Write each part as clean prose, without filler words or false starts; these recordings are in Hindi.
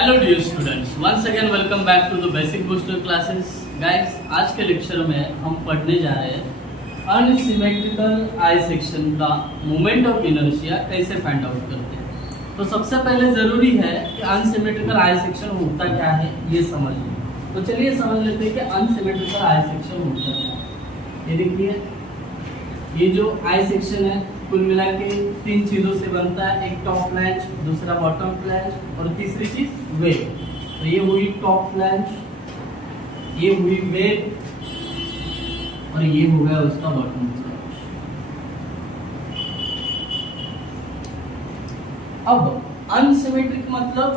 Hello dear students, once again welcome back to the basic booster classes. Guys, आज के लेक्चर में हम पढ़ने जा रहे हैं अनसिमेट्रिकल आई सेक्शन का मोमेंट ऑफ इनर्शिया कैसे फाइंड आउट करते हैं। तो सबसे पहले ज़रूरी है कि अनसिमेट्रिकल आई सेक्शन होता क्या है ये समझ लें। तो चलिए समझ लेते हैं कि अनसिमेट्रिकल आई सेक्शन होता क्या है। ये देखिए, ये जो आई सेक्शन है कुल मिला के तीन चीज़ों से बनता है। एक टॉप फ्लैंज, दूसरा बॉटम फ्लैंज और तीसरी चीज वेव। तो ये हुई टॉप फ्लैंज, ये हुई वेव और ये हो गया उसका बॉटम फ्लैंज। अब अनसिमेट्रिक मतलब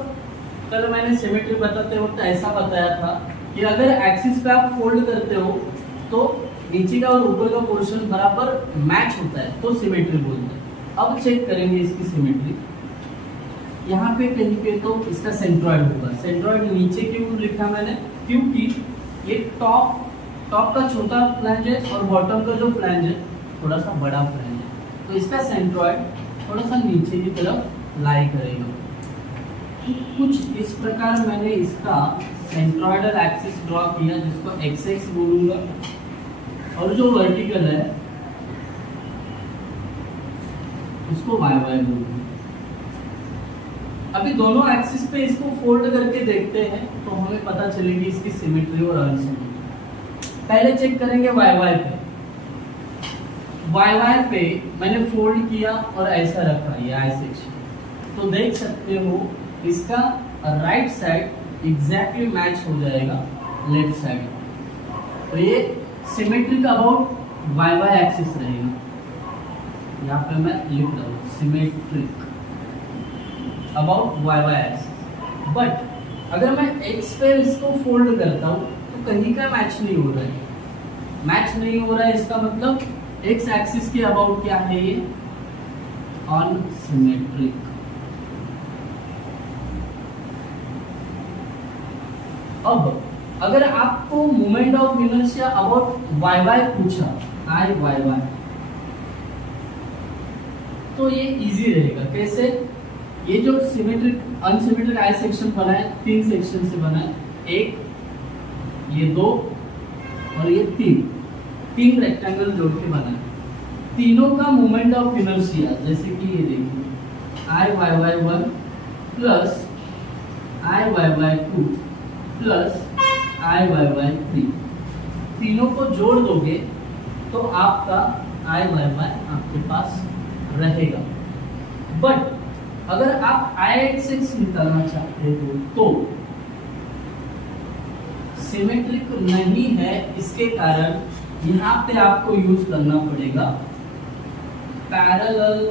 कल मैंने सिमेट्रिक बताते वक्त ऐसा बताया था कि अगर एक्सिस पे आप फोल्ड करते हो तो नीचे का और ऊपर का पोर्शन बराबर मैच होता है तो सिमेट्री बोलते हैं। अब चेक करेंगे इसकी सिमेट्री। यहाँ पे कहीं पे तो इसका सेंट्रॉइड होगा। सेंट्रॉइड नीचे क्यों लिखा मैंने? क्योंकि ये टॉप का छोटा फ्लैंज है और बॉटम का जो फ्लैंज है थोड़ा सा बड़ा फ्लैंज है, तो इसका सेंट्रॉइड थोड़ा सा नीचे की तरफ लाई करेगा। कुछ इस प्रकार मैंने इसका सेंट्रॉइडल एक्सिस ड्रॉ किया, जिसको एक्स एक्स बोलूंगा, और जो वर्टिकल है उसको वाई वाई बोलूंगा। अभी दोनों एक्सिस पे इसको फोल्ड करके देखते हैं तो हमें पता चलेगी इसकी सिमेट्री और अनसिमेट्री। पहले चेक करेंगे वाई वाई पे। वाई वाई पे मैंने फोल्ड किया और ऐसा रखा ये आई सेक्शन, तो देख सकते हो इसका राइट साइड एग्जैक्टली मैच हो जाएगा लेफ्ट साइड। तो ये symmetric about Y Y axis रहेगा। यहाँ पे मैं लिख रहा हूँ symmetric about Y Y axis. But अगर मैं एक्स पे इसको फोल्ड करता हूँ तो कहीं का मैच नहीं हो रहा है। मैच नहीं हो रहा है इसका मतलब एक्स एक्सिस के अबाउट क्या है, ये अनसिमेट्रिक। अब अगर आपको moment of inertia about Y Y पूछा, आई वाई वाई, तो ये इजी रहेगा। कैसे? ये जो सिमेट्रिक अनसिमेट्रिक आई सेक्शन बना है, तीन सेक्शन से बना है। एक, ये दो और ये तीन रेक्टेंगल जोड़ के बना है। तीनों का मोमेंट ऑफ इनर्शिया, जैसे कि ये देखिए, आई वाई वाई 1 प्लस आई वाई वाई 2 प्लस आई वाई वाई 3, तीनों को जोड़ दोगे तो आपका आई वाई वाई आपके पास रहेगा। बट अगर आप आई एक्सिस निकालना चाहते हो तो सिमेट्रिक नहीं है, इसके कारण यहाँ पे आपको यूज करना पड़ेगा parallel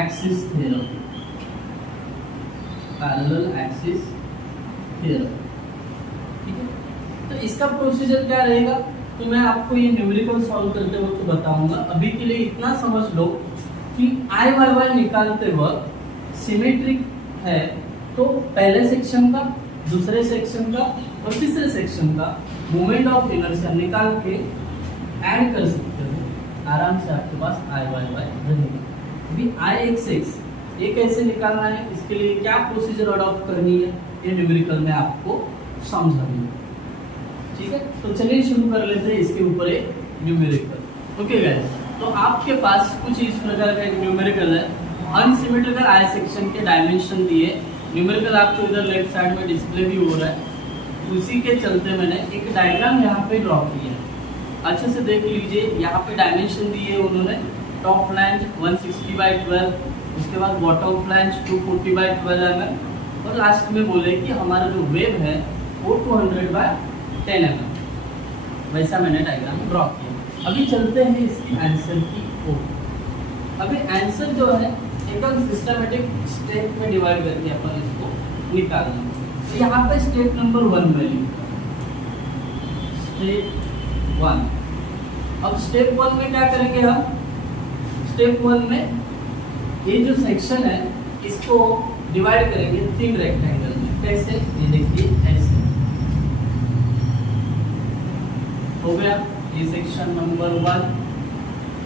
axis theorem. Parallel axis theorem, ठीक है। तो इसका प्रोसीजर क्या रहेगा तो मैं आपको ये न्यूमेरिकल सॉल्व करते वक्त तो बताऊंगा। अभी के लिए इतना समझ लो कि आई वाई वाई निकालते वक्त सिमेट्रिक है तो पहले सेक्शन का, दूसरे सेक्शन का और तीसरे सेक्शन का मोमेंट ऑफ इनर्शिया निकाल के ऐड कर सकते हो। आराम से आपके पास आई वाई वाई रहेगा। अभी आई एक्स एक्स ये कैसे निकालना है, इसके लिए क्या प्रोसीजर अडॉप्ट करनी है, ये न्यूमेरिकल में आपको समझा दूंगा, ठीक है। तो चलिए शुरू कर लेते हैं इसके ऊपर एक न्यूमेरिकल। ओके गाइस, तो आपके पास कुछ इस प्रकार का एक न्यूमेरिकल है। अनसिमेट्रिकल आई सेक्शन के डायमेंशन दिए। न्यूमेरिकल आपको इधर लेफ्ट साइड में डिस्प्ले भी हो रहा है। उसी के चलते मैंने एक डायग्राम यहाँ पे ड्रॉ किया है। अच्छे से देख लीजिए, यहाँ पे डायमेंशन दिए उन्होंने। टॉप फ्लैंज 160/12, उसके बाद बॉटम फ्लैंज 240/12 mm, और लास्ट में बोले कि हमारा जो वेव है वो 200/10 mm। वैसा मैंने डायग्राम ड्रॉ किया। अभी चलते हैं इसकी आंसर की ओर। अभी आंसर जो है एकदम सिस्टमेटिक स्टेप में डिवाइड करके अपन इसको निकालना है। तो यहाँ पे स्टेप नंबर 1 में लिखा, स्टेप 1। अब स्टेप 1 में क्या करेंगे हम? स्टेप 1 में ये जो सेक्शन है इसको डिवाइड करेंगे 3 रेक्टेंगल में। कैसे? ये देखिए, ऐसे हो गया ये सेक्शन नंबर 1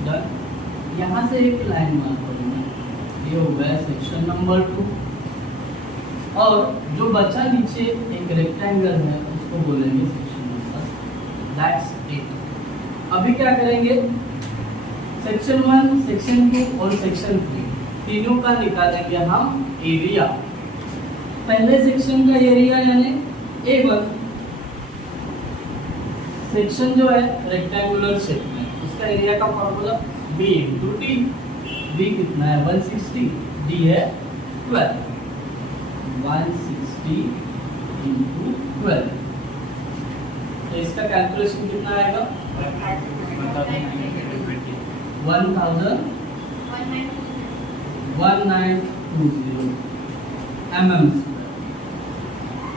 डन। यहाँ से एक लाइन मार्क करूंगा, ये हो गया सेक्शन नंबर 2। और जो बचा नीचे एक रेक्टेंगल है उसको बोलेंगे सेक्शन नंबर। That's it. अभी क्या करेंगे, सेक्शन 1, सेक्शन 2 और सेक्शन 3 तीनों का निकालेंगे हम एरिया। पहले सेक्शन का एरिया यानी A1, सेक्शन जो है रेक्टेंगुलर शेप में, उसका एरिया का फॉर्मूला B × D। B कितना है 160, D है 12, 160 × 12। तो इसका कैलकुलेशन कितना आएगा 1920 mm²।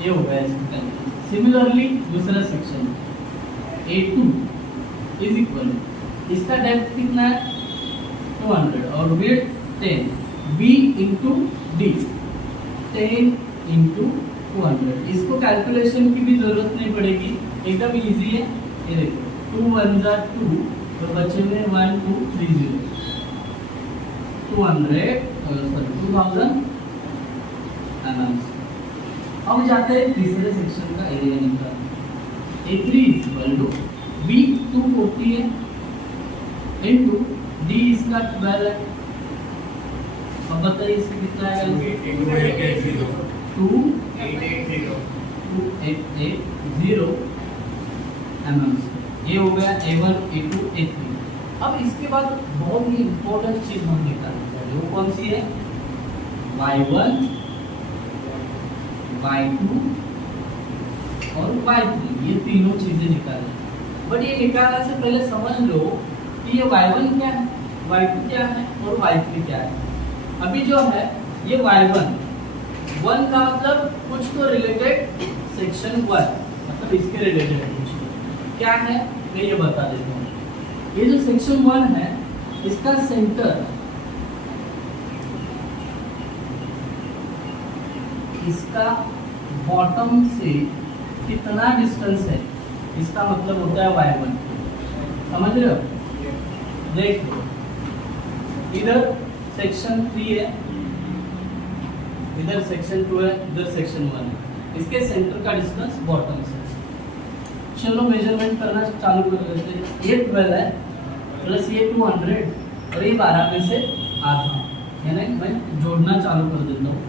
ये हो गया इसका कैलकुलेशन। सिमिलरली दूसरा सेक्शन A2 इज इक्वल, इसका डेप्थ कितना है 200 और विड्थ 10, B × D 10 × 200। इसको कैलकुलेशन की भी जरूरत नहीं पड़ेगी, एकदम इजी है। ये देखो 2 1 जा 2, तो बचे हुए 1 2 3 0, 2000 mm। अब जाते हैं तीसरे सेक्शन का एरिया निकालने। A3 इक्वल टू B 240 है इनटू D इसका 12 है। अब बताइए इससे कितना आएगा 2880 mm। ये हो गया A1 A2 A3। अब इसके बाद बहुत ही इंपॉर्टेंट चीज हम निकालते हैं, वो कौन सी है Y1 Y2 और Y3, ये तीनों चीजें निकालनी। बट ये निकालने से पहले समझ लो कि ये Y1 क्या है, Y2 क्या है और Y3 क्या है। अभी जो है ये Y1 का मतलब कुछ तो रिलेटेड सेक्शन 1, मतलब इसके रिलेटेड कुछ तो क्या है मैं ये बता देता हूँ। ये जो सेक्शन 1 है इसका सेंटर, इसका बॉटम से कितना डिस्टेंस है, इसका मतलब होता है Y1। समझ रहे हो? देखो इधर सेक्शन 3 है, इधर सेक्शन 2 है, इधर सेक्शन 1 है। इसके सेंटर का डिस्टेंस बॉटम से। चलो मेजरमेंट करना चालू कर देते हैं। ये 12 है प्लस ये 200 और ये 12 में से आधा, यानी मैं जोड़ना चालू कर देता हूँ।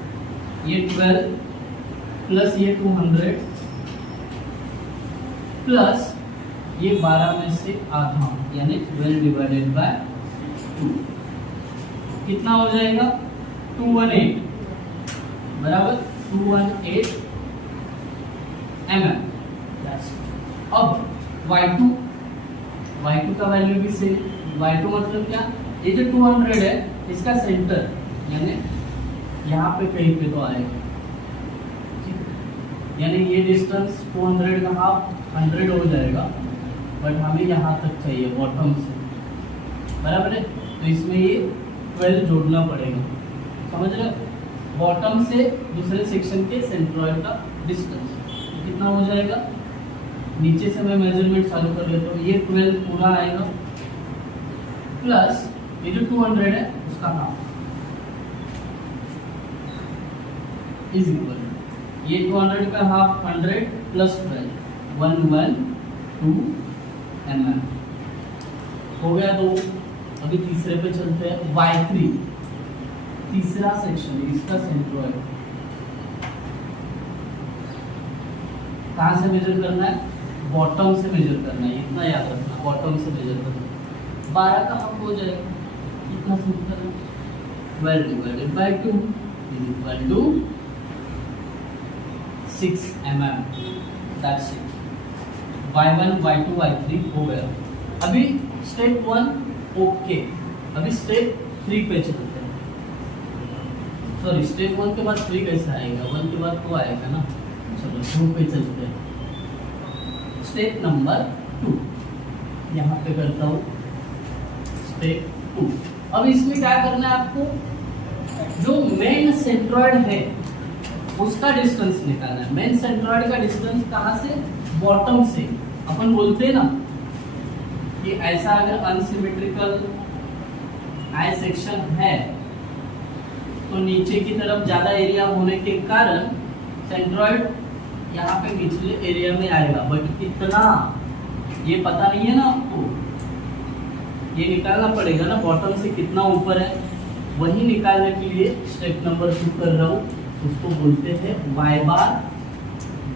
ये 12 प्लस ये 200 प्लस ये 12 में से आधा, यानी 12 डिवाइडेड बाय 2 कितना हो जाएगा 218 बराबर 218 mm। अब Y2 का वैल्यू भी सेम। Y2 मतलब क्या, ये जो 200 है इसका सेंटर यानी यहाँ पे कहीं पे तो आएगा, यानी ये डिस्टेंस 200 का हाफ 100 हो जाएगा, बट हमें यहाँ तक चाहिए बॉटम से, बराबर है। तो इसमें ये 12 जोड़ना पड़ेगा, समझ रहे हो। बॉटम से दूसरे सेक्शन के सेंट्रॉइड का डिस्टेंस कितना हो जाएगा, नीचे से मैं मेजरमेंट चालू कर लेता हूँ। ये 12 पूरा आएगा प्लस ये जो 200 है उसका हाफ इज इक्वल, ये 200 का हाफ 100 प्लस 12 112 mm हो गया। तो अभी तीसरे पे चलते हैं। Y3 तीसरा सेक्शन, इसका सेंट्रॉइड कहाँ से मेजर करना है, बॉटम से मेजर करना है, इतना याद रखना, बॉटम से मेजर करना है। 12 का हाफ हो जाएगा, कितना सिंपल है 12 divided by 2 is equal to 6 mm। That's it. Y1 Y2 Y3 हो गया। अभी स्टेप 1 ओके, अभी स्टेप 3 पे चलते हैं। सॉरी स्टेप 1 के बाद 3 कैसे आएगा, 1 के बाद 2 आएगा ना। चलो 2 पे चलते हैं। स्टेप नंबर 2 यहाँ पे करता हूँ, स्टेप 2। अब इसमें क्या करना है आपको, जो मेन सेंट्रॉइड है उसका डिस्टेंस निकालना है। मेन सेंट्रॉइड का डिस्टेंस कहाँ से, बॉटम से। अपन बोलते हैं ना कि ऐसा अगर अनसिमेट्रिकल आई सेक्शन है तो नीचे की तरफ ज्यादा एरिया होने के कारण सेंट्रॉइड यहाँ पे निचले एरिया में आएगा, बट कितना ये पता नहीं है ना आपको, ये निकालना पड़ेगा ना बॉटम से कितना ऊपर है। वही निकालने के लिए स्टेप नंबर 2 कर रहा हूँ, उसको बोलते हैं y बार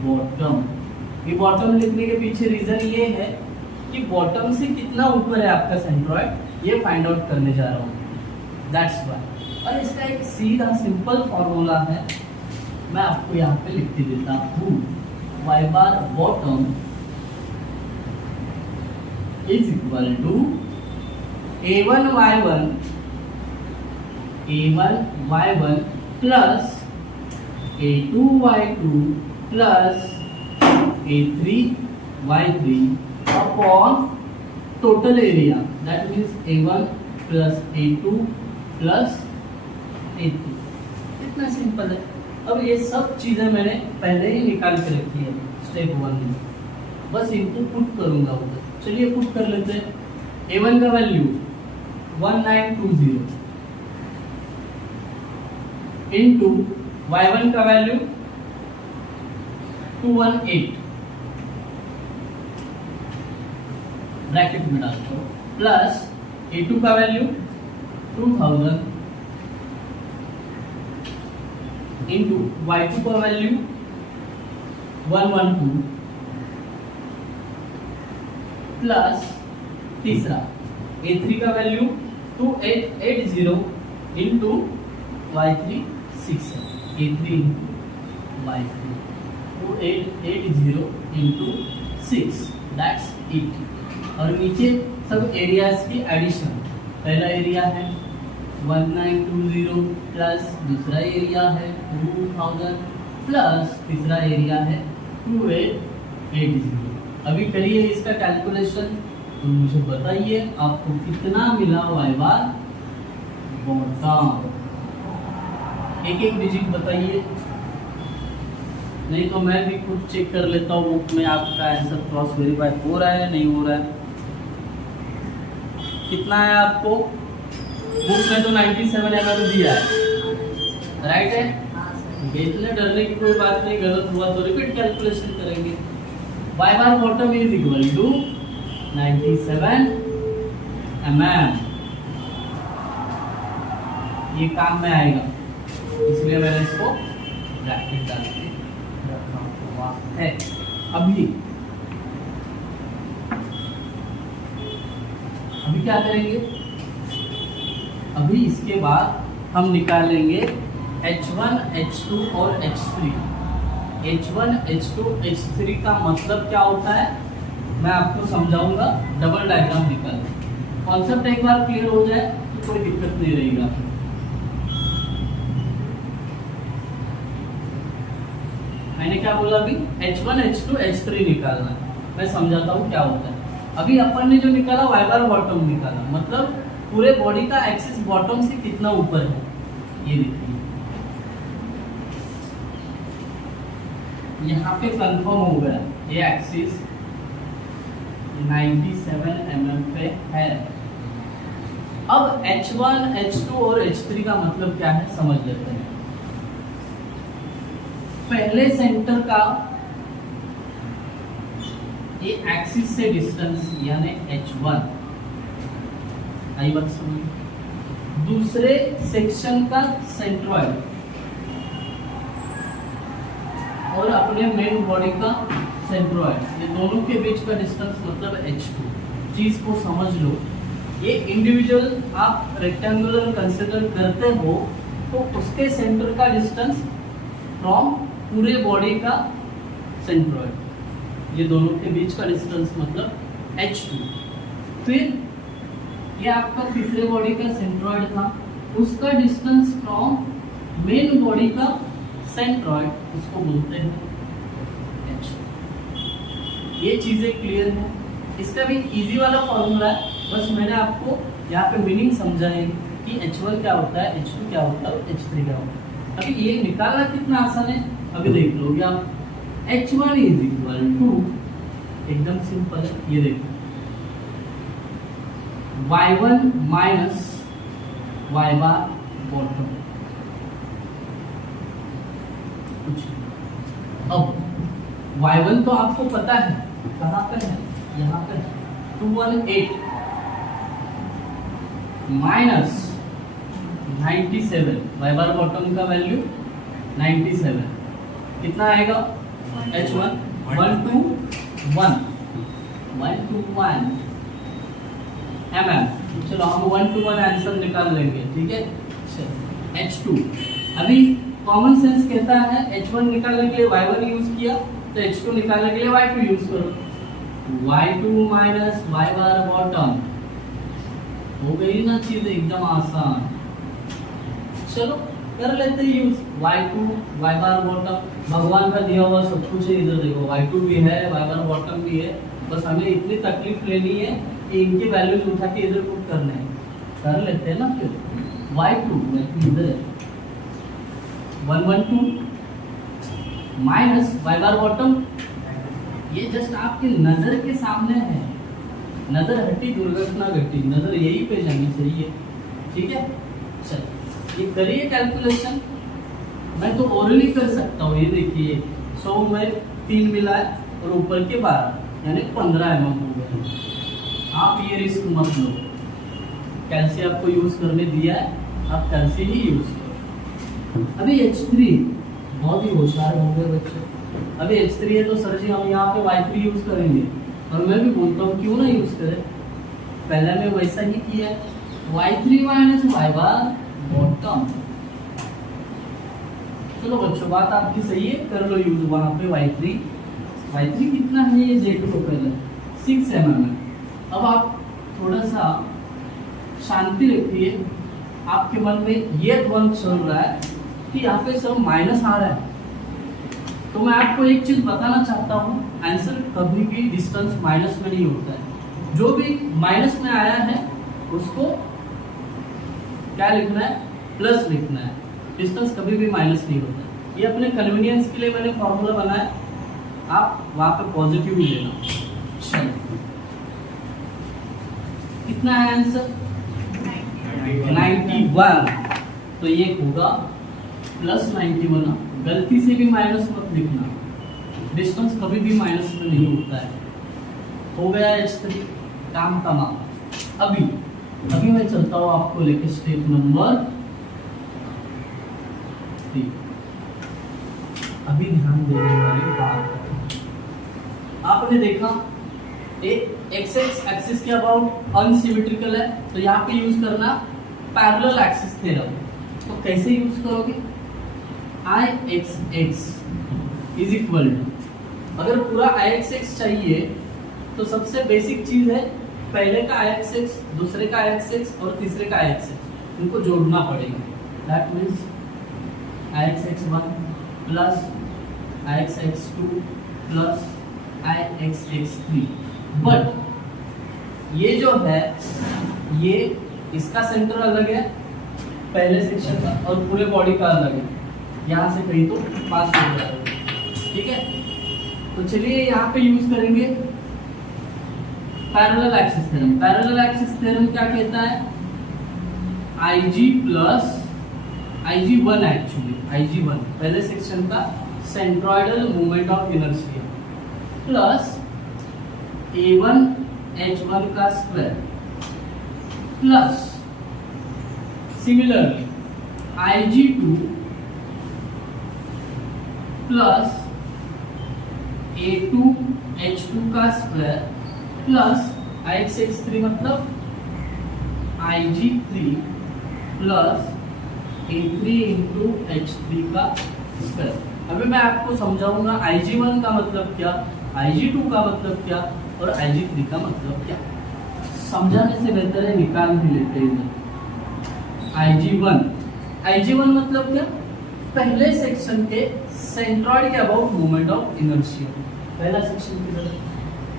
बॉटम। ये बॉटम लिखने के पीछे रीजन ये है कि बॉटम से कितना ऊपर है आपका सेंट्रॉइड, ये फाइंड आउट करने जा रहा हूँ, दैट्स व्हाई। और इसका एक सीधा सिंपल फॉर्मूला है, मैं आपको यहाँ पे लिख के देता हूँ। y bar bottom is equal to a1y1 plus a2y2 plus a3y3 upon total area, that means a1 plus a2 plus a3। इतना सिंपल है। अब ये सब चीजें मैंने पहले ही निकाल के रखी है स्टेप 1 में, बस इनको पुट करूंगा उधर। चलिए पुट कर लेते हैं। a1 का वैल्यू 1920 इंटू y1 का वैल्यू 218 ब्रैकेट में डालते हो, प्लस a2 का वैल्यू 2000 इंटू y2 का वैल्यू 112 प्लस तीसरा a3 का value 2880 into y3 6 a3 y3 2880 into 6 that's 80। और नीचे सब एरियाज की एडिशन, पहला एरिया है 1920 प्लस दूसरा एरिया है 2000 प्लस तीसरा एरिया है 2880। अभी करिए इसका कैलकुलेशन, तो मुझे बताइए आपको कितना मिला y बार बॉटम। एक एक डिजिट बताइए, नहीं तो मैं भी खुद चेक कर लेता हूँ बुक में आपका आंसर क्रॉस वेरीफाई हो रहा है नहीं हो रहा है। कितना है आपको बुक में तो 97 mm दिया है, राइट है। इतने डरने की कोई बात नहीं, गलत हुआ तो रिपीट कैलकुलेशन करेंगे। y bar bottom is equal to 97 mm, ये काम में आएगा, इसलिए मैंने इसको ब्रैकेट डाल के रखा हुआ है। अभी क्या करेंगे, अभी इसके बाद हम निकालेंगे H1, H2 और H3। H1, H2, H3 का मतलब क्या होता है मैं आपको समझाऊंगा, डबल डायग्राम निकालना। कॉन्सेप्ट एक बार क्लियर हो जाए तो कोई दिक्कत नहीं रहेगा। मैंने क्या बोला अभी, H1, H2, H3 निकालना है। मैं समझाता हूँ क्या होता है। अभी अपन ने जो निकाला y बार बॉटम निकाला, मतलब पूरे बॉडी का एक्सिस बॉटम से कितना ऊपर है, ये देखिए यहाँ पे कंफर्म हो गया, ये एक्सिस 97 mm पे है। अब H1, H2 और H3 का मतलब क्या है समझ लेते हैं। पहले सेंटर का ये एक्सिस से डिस्टेंस यानी H1 आई बात समझ। दूसरे सेक्शन का सेंट्रॉइड और अपने मेन बॉडी का सेंट्रॉइड, ये दोनों के बीच का डिस्टेंस मतलब H2। चीज को समझ लो, ये इंडिविजुअल आप रेक्टेंगुलर कंसीडर करते हो तो उसके सेंटर का डिस्टेंस फ्रॉम पूरे बॉडी का सेंट्रॉइड, ये दोनों के बीच का डिस्टेंस मतलब H2। फिर ये आपका तीसरे बॉडी का सेंट्रॉइड था, उसका डिस्टेंस फ्रॉम मेन बॉडी का सेंट्रॉइड, उसको बोलते हैं H2। ये चीजें क्लियर है। इसका भी इजी वाला फॉर्मूला है, बस मैंने आपको यहाँ पे मीनिंग समझाई कि H1 क्या होता है, H2 क्या होता है, H3 क्या होता है। अभी ये निकालना कितना आसान है, अभी देख लोगे आप। H1 इज इक्वल टू, एकदम सिंपल है, ये देखो y1 minus y bar bottom कुछ नहीं। अब y1 तो आपको पता है कहाँ पे है, यहाँ पे है 218 माइनस 97, y बार बॉटम का वैल्यू 97 कितना आएगा h1 121 mm। चलो हम 121 आंसर निकाल लेंगे, ठीक है। h2 अभी कॉमन सेंस कहता है h1 निकालने के लिए y1 यूज किया, तो h2 निकालने के लिए y2 यूज करो। y2 minus y bar bottom हो गई ना चीज एकदम आसान। चलो कर लेते हैं use y2 y bar bottom, भगवान का दिया हुआ सब कुछ है। इधर देखो y2 भी है y बार बॉटम भी है, बस हमें इतनी तकलीफ लेनी है कि इनके वैल्यूज उठा के इधर पुट करने हैं। कर लेते हैं ना फिर y2 इधर 112 माइनस y बार बॉटम, ये जस्ट आपके नजर के सामने है, नजर हटी दुर्घटना घटी, नजर यही पे जानी चाहिए, ठीक है। चल ये करिए कैलकुलेशन, मैं तो ओरली कर सकता हूँ। ये देखिए 100 में 3 मिला है और ऊपर के 12 यानी 15 mm हो गए। आप ये रिस्क मत लो, कैल्सी आपको यूज करने दिया है, आप कैल्सी ही यूज करो। अभी H3 बहुत ही होशियार हो गए बच्चे। अभी H3 है तो सर जी हम यहाँ पे Y3 यूज करेंगे, और मैं भी बोलता हूँ क्यों ना यूज करें, पहले मैं वैसा ही किया y3 minus y bar bottom. चलो बच्चों बात आपकी सही है, कर लो यूज वहां पे y3 कितना है ये देख लो पहले 6 mm है। अब आप थोड़ा सा शांति रखिए, आपके मन में ये ध्वनि चल रहा है कि यहाँ पे सब माइनस आ रहा है, तो मैं आपको एक चीज बताना चाहता हूँ, आंसर कभी भी डिस्टेंस माइनस में नहीं होता है। जो भी माइनस में आया है उसको क्या लिखना है, प्लस लिखना है। डिस्टेंस कभी भी माइनस नहीं होता। ये अपने कन्वीनियंस के लिए मैंने फॉर्मूला बनाया, आप वहां पे पॉजिटिव ही लेना। चलिए कितना है आंसर 91, तो ये होगा प्लस 91। गलती से भी माइनस मत लिखना, डिस्टेंस कभी भी माइनस में नहीं होता है। हो गया H3 काम तमाम। अभी मैं चलता हूँ आपको लेके स्टेप नंबर 3। अभी ध्यान देने वाली बात है, आपने देखा एक एक्स एक्सिस के अबाउट अनसिमेट्रिकल है, तो यहाँ पे यूज करना पैरेलल एक्सिस थ्योरम। तो कैसे यूज करोगे, Ix इज इक्वल टू, अगर पूरा Ix चाहिए तो सबसे बेसिक चीज है पहले का Ix, दूसरे का Ix और तीसरे का Ix, इनको जोड़ना पड़ेगा। That means Ix1 plus Ix2 plus Ix3। But ये जो है ये इसका सेंटर अलग है पहले सेक्शन का और पूरे बॉडी का अलग है, यहाँ से कहीं तो पास हो जा रहा है, ठीक है। तो चलिए यहाँ पे यूज करेंगे parallel axis theorem. Parallel axis theorem क्या कहता है, Ig plus Ig1 actually Ig1 पहले सेक्शन का centroidal moment of inertia plus A1 H1 का square plus similarly Ig2 plus A2 H2 का स्क्वायर प्लस Ix3 मतलब Ig3 plus A3 into H3 का स्क्वायर। अभी मैं आपको समझाऊंगा Ig1 का मतलब क्या, Ig2 का मतलब क्या और Ig3 का मतलब क्या। समझाने से बेहतर है निकाल भी लेते हैं। Ig1 मतलब क्या, पहले सेक्शन के सेंट्रॉइड के अबाउट मोमेंट ऑफ इनर्शिया। पहला सेक्शन किधर है,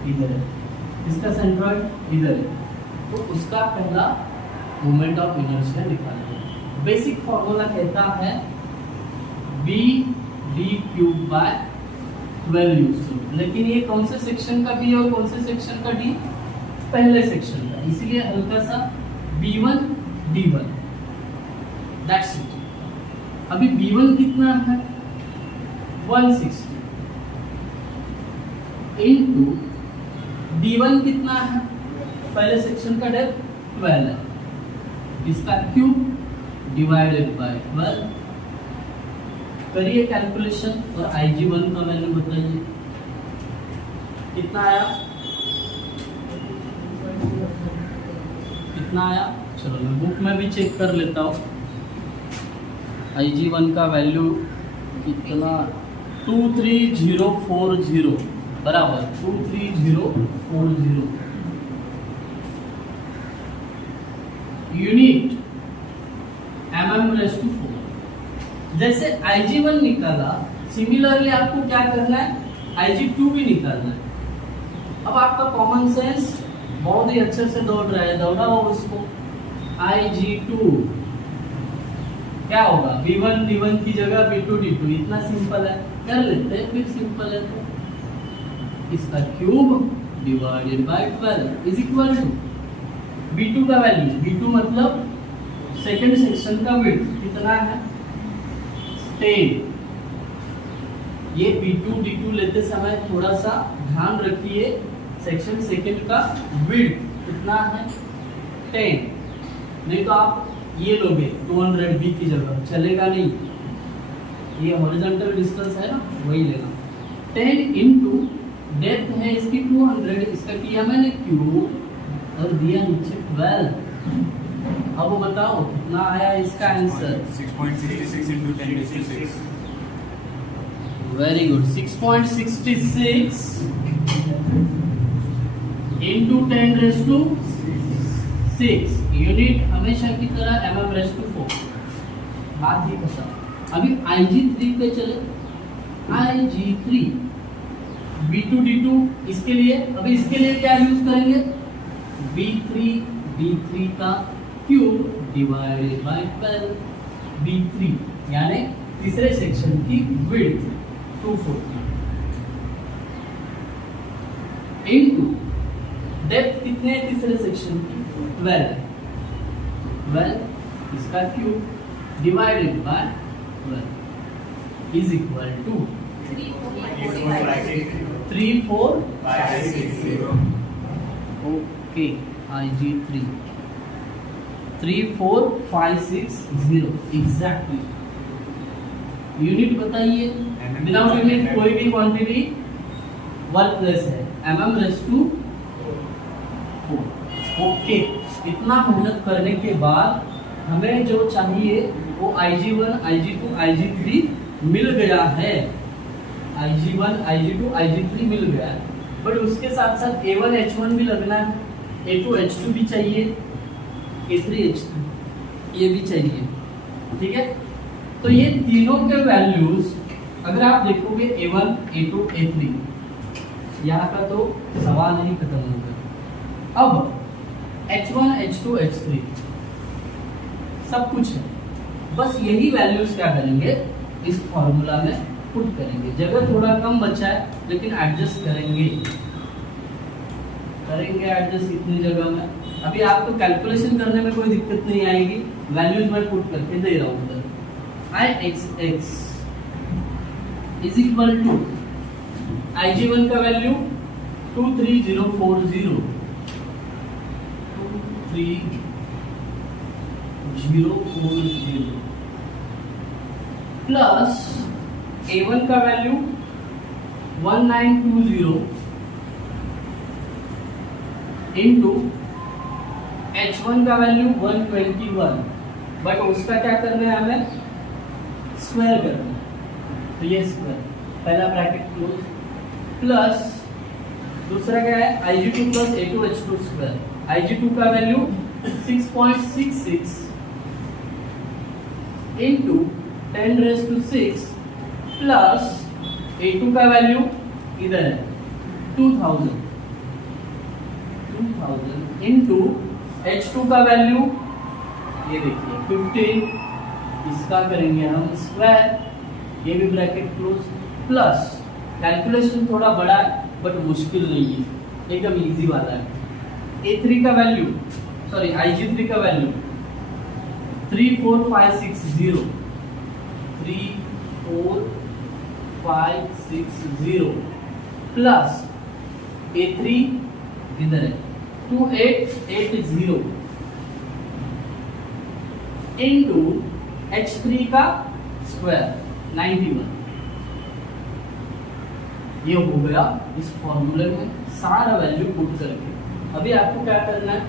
इधर है, इसका सेंट्रॉइड इधर है, तो उसका पहला मोमेंट ऑफ इनर्शिया निकालना। बेसिक फॉर्मूला कहता है b/d³/12 यूज करो, लेकिन ये कौन से सेक्शन का b और कौन से सेक्शन का d, पहले सेक्शन का, इसलिए हल्का सा b1 d1 दैट्स इट। अभी b1 कितना है 160 इंटू D1 कितना है, पहले सेक्शन का डेप्थ 12 है, इसका क्यूब डिवाइडेड बाय 12। करिए कैलकुलेशन और IG1 का वैल्यू बताइए कितना आया, कितना आया। चलो मैं बुक में भी चेक कर लेता हूँ। IG1 का वैल्यू कितना, 23040 बराबर 23040 यूनिट mm/4। जैसे IG1 निकाला, सिमिलरली आपको क्या करना है, IG2 भी निकालना है। अब आपका कॉमन सेंस बहुत ही अच्छे से दौड़ रहा है, दौड़ाओ उसको। IG2 क्या होगा, V1 D1 की जगह V2 D2, इतना सिंपल है, कर लेते हैं फिर। सिंपल है तो इसका cube divided by 12 is equal to B2 का वैल्यू, B2 मतलब सेकंड सेक्शन का विड्थ कितना है 10। ये B2 D2 लेते समय थोड़ा सा ध्यान रखिए, सेक्शन सेकंड का विड्थ कितना है 10, नहीं तो आप ये लोगे 200B की जगह, चलेगा नहीं। ये हॉरिजॉन्टल डिस्टेंस है ना, वही लेना। 10 इंटू डेप्थ है इसकी 200, इसका किया मैंने क्यूब और दिया नीचे 12। अब बताओ कितना आया इसका answer, 6.66 into 10⁻⁶। Very good, 6.66 into 10⁶। Unit हमेशा की तरह mm/4। बात ही खत्म। अभी IG3 पे चले। IG3 B2 D2, इसके लिए अभी इसके लिए क्या यूज करेंगे, B3 D3 का क्यूब डिवाइडेड बाय 12। B3 यानी तीसरे सेक्शन की विड्थ 240 इनटू डेप्थ कितने है तीसरे सेक्शन की 12, इसका cube divided by 12 is equal to 3456। Okay, IG3 34560 exactly. Unit बताइए, विदाउट यूनिट कोई भी क्वांटिटी वर्कलेस है, mm/4। ओके, इतना मेहनत करने के बाद हमें जो चाहिए वो IG1 IG2 IG3 मिल गया है। IG1 IG2 IG3 मिल गया है, बट उसके साथ साथ A1 H1 भी लगना है, A2 H2 भी चाहिए, A3 H3 ये भी चाहिए, ठीक है। तो ये तीनों के वैल्यूज अगर आप देखोगे A1 A2 A3, यहाँ का तो सवाल ही खत्म हो गया। अब H1 H2 H3 सब कुछ है, बस यही वैल्यूज क्या करेंगे इस फॉर्मूला में पुट करेंगे। जगह थोड़ा कम बचा है लेकिन एडजस्ट करेंगे एडजस्ट इतनी जगह में। अभी आपको कैलकुलेशन करने में कोई दिक्कत नहीं आएगी, वैल्यूज मैं पुट करके दे रहा हूँ उधर। Ix is equal to IG1 का वैल्यू 23040 प्लस A1 का वैल्यू 1920 इंटू H1 का वैल्यू 121, बट उसका क्या करना है हमें स्क्वायर करना है, तो ये स्क्वायर पहला ब्रैकेट क्लोज, प्लस दूसरा क्या है IG2 plus A2 H2 square. IG2 का वैल्यू 6.66 इंटू 10⁶ प्लस A2 का वैल्यू इधर है 2000 इंटू H2 का वैल्यू ये देखिए 15, इसका करेंगे हम स्क्वायर, ये भी ब्रैकेट क्लोज, प्लस कैलकुलेशन थोड़ा बड़ा है बट मुश्किल नहीं है, एकदम इजी वाला है। A3 का वैल्यू सॉरी IG3 का वैल्यू 34560 2560 प्लस A3 इधर है 2880 इंटू H3 का स्क्वायर 91। ये हो गया इस फॉर्मूले में सारा वैल्यू पुट करके। अभी आपको क्या करना है,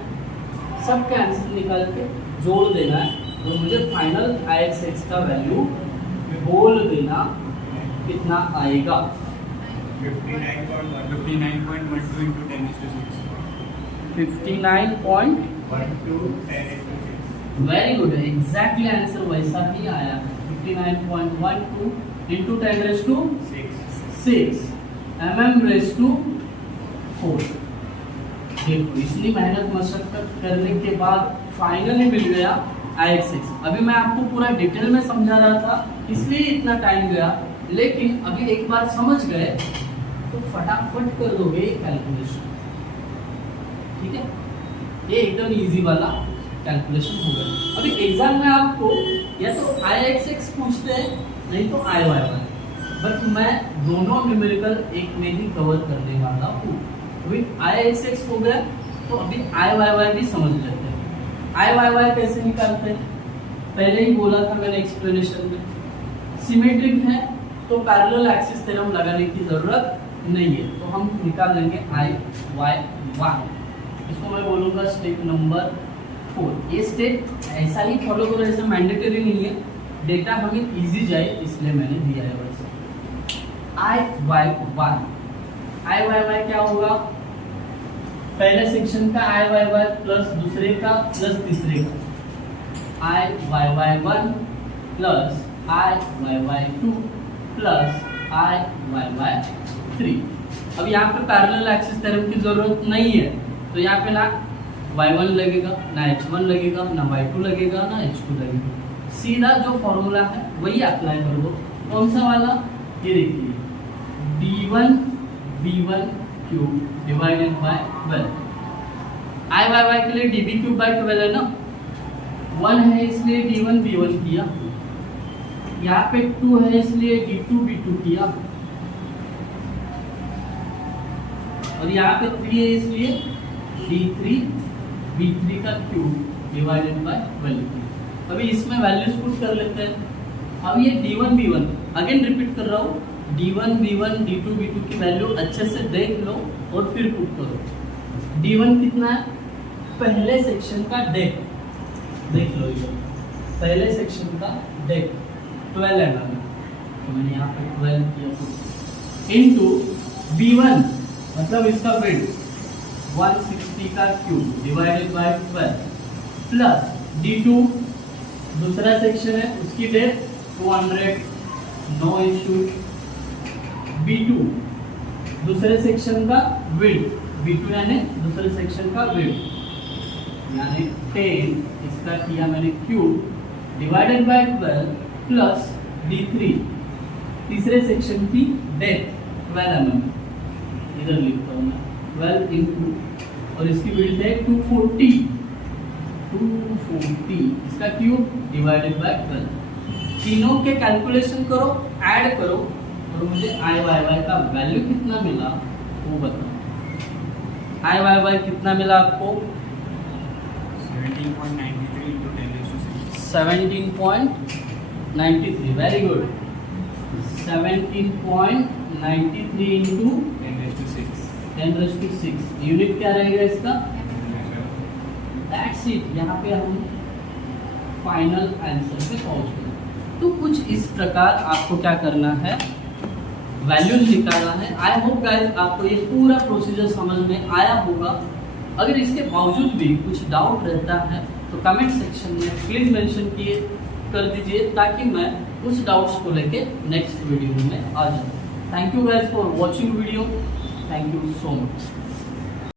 सबके आंसर निकाल के जोड़ देना है और मुझे फाइनल Ix का वैल्यू बोल देना कितना आएगा। 59.12 into 10 is to 6. 59. Very good, exactly answer वैसा ही आया है। 59.12 into 10⁶ mm⁴। देखो इतनी मेहनत मशक्कत करने के बाद फाइनली मिल गया Ix। अभी मैं आपको पूरा डिटेल में समझा रहा था इसलिए इतना टाइम गया, लेकिन अभी एक बार समझ गए तो फटाफट कर दोगे कैलकुलेशन। ठीक है, ये एकदम इजी वाला कैलकुलेशन होगा। अभी एग्जाम में आपको या तो Ix पूछते हैं नहीं तो Iyy, बट मैं दोनों न्यूमेरिकल एक में ही कवर करने वाला हूँ। अभी Ix हो गया तो अभी Iyy भी समझ लेते हैं। Iyy कैसे निकालते हैं, पहले ही बोला था मैंने एक्सप्लेनेशन में। सिमेट्रिक है तो पैरेलल एक्सिस थ्योरम लगाने की जरूरत नहीं है, तो हम निकाल लेंगे Iyy। इसको मैं बोलूँगा स्टेप नंबर 4। ये स्टेप ऐसा ही फॉलो करो, ऐसा मैंडेटरी नहीं है, डेटा हमें इजी जाए इसलिए मैंने दिया है वैसे। Iyy क्या होगा, पहले सेक्शन का Iyy प्लस दूसरे का प्लस तीसरे का Iyy1 plus Iyy2 plus Iyy3। अब यहाँ पे पैरेलल एक्सिस थ्योरम की जरूरत नहीं है, तो यहाँ पे ना y1 लगेगा ना h1 लगेगा ना y2 लगेगा ना h2 लगेगा, सीधा जो फॉर्मूला है वही अप्लाई कर दो। कौन सा वाला, ये देखिए d1 b1 cube divided by 12। Iyy के लिए db क्यूब बाय 12 है ना, 1 है इसलिए d1 b1 किया, यहाँ पे 2 है इसलिए d2 b2 किया, और यहाँ पे 3 है इसलिए d3 b3 का क्यूब डिवाइडेड बाय 12। अभी इसमें वैल्यूज पुट कर लेते हैं। अब ये d1 b1 अगेन रिपीट कर रहा हूँ, d1 b1 d2 b2 की वैल्यू अच्छे से देख लो और फिर पुट करो। d1 कितना है, पहले सेक्शन का डेक देख लो, ये पहले सेक्शन का डेक 12 mm, तो मैंने यहाँ पे 12 किया इनटू b1 मतलब इसका वेट 160 का cube divided by 12 plus d2 दूसरा सेक्शन है उसकी डेप्थ 200 नो इशू, b2 दूसरे सेक्शन का विड्थ, b2 यानी दूसरे सेक्शन का विड्थ यानी 10 इसका किया मैंने cube divided by 12 plus d3 तीसरे सेक्शन की डेप्थ 12 mm, इधर लिखता हूँ मैं 12 इंटू और इसकी विड्थ है 240 इसका क्यूब डिवाइडेड बाय 12। तीनों के कैलकुलेशन करो, ऐड करो और मुझे Iyy का वैल्यू कितना मिला वो बताओ। Iyy कितना मिला आपको, 17.93 into 10⁶ 17.93, very good. 17.93 into 10⁶ unit क्या रहेगा इसका, दैट्स इट। यहाँ पे हम फाइनल आंसर पे पहुंच गए। तो कुछ इस प्रकार आपको क्या करना है, वैल्यूज निकालना है। आई होप गाइस आपको ये पूरा प्रोसीजर समझ में आया होगा। अगर इसके बावजूद भी कुछ डाउट रहता है तो कमेंट सेक्शन में प्लीज मेंशन कर दीजिए ताकि मैं उस डाउट्स को लेके नेक्स्ट वीडियो में आ जाऊँ। Thank you guys for watching video, thank you so much.